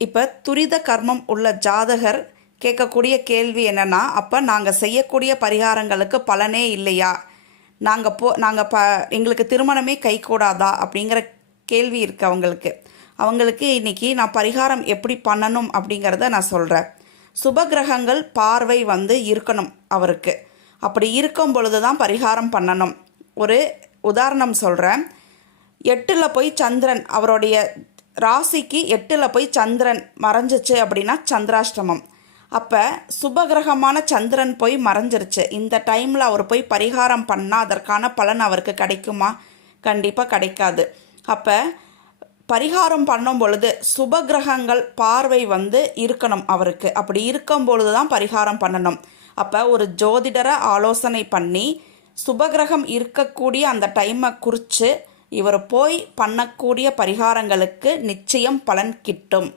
இப்போ துரித கர்மம் உள்ள ஜாதகர் கேட்கக்கூடிய கேள்வி என்னென்னா, அப்போ நாங்கள் செய்யக்கூடிய பரிகாரங்களுக்கு பலனே இல்லையா, நாங்கள் எங்களுக்கு திருமணமே கைகூடாதா அப்படிங்கிற கேள்வி இருக்குது அவங்களுக்கு இன்றைக்கி நான் பரிகாரம் எப்படி பண்ணணும் அப்படிங்கிறத நான் சொல்கிறேன். சுபகிரகங்கள் பார்வை இருக்கணும் அவருக்கு. அப்படி இருக்கும் பொழுது தான் பரிகாரம் பண்ணணும். ஒரு உதாரணம் சொல்கிறேன். 8ல் போய் சந்திரன், அவருடைய ராசிக்கு 8ல் போய் சந்திரன் மறைஞ்சிச்சு அப்படின்னா சந்திராஷ்டமம். அப்போ சுபகிரகமான சந்திரன் போய் மறைஞ்சிருச்சு. இந்த டைமில் அவர் போய் பரிகாரம் பண்ணால் அதற்கான பலன் அவருக்கு கிடைக்குமா? கண்டிப்பாக கிடைக்காது. அப்போ பரிகாரம் பண்ணும் பொழுது சுபகிரகங்கள் பார்வை இருக்கணும் அவருக்கு. அப்படி இருக்கும் பொழுது தான் பரிகாரம் பண்ணணும். அப்போ ஒரு ஜோதிடரை ஆலோசனை பண்ணி சுபகிரகம் இருக்கக்கூடிய அந்த டைமை குறித்து இவர் போய் பண்ணக்கூடிய பரிகாரங்களுக்கு நிச்சயம் பலன் கிட்டும்.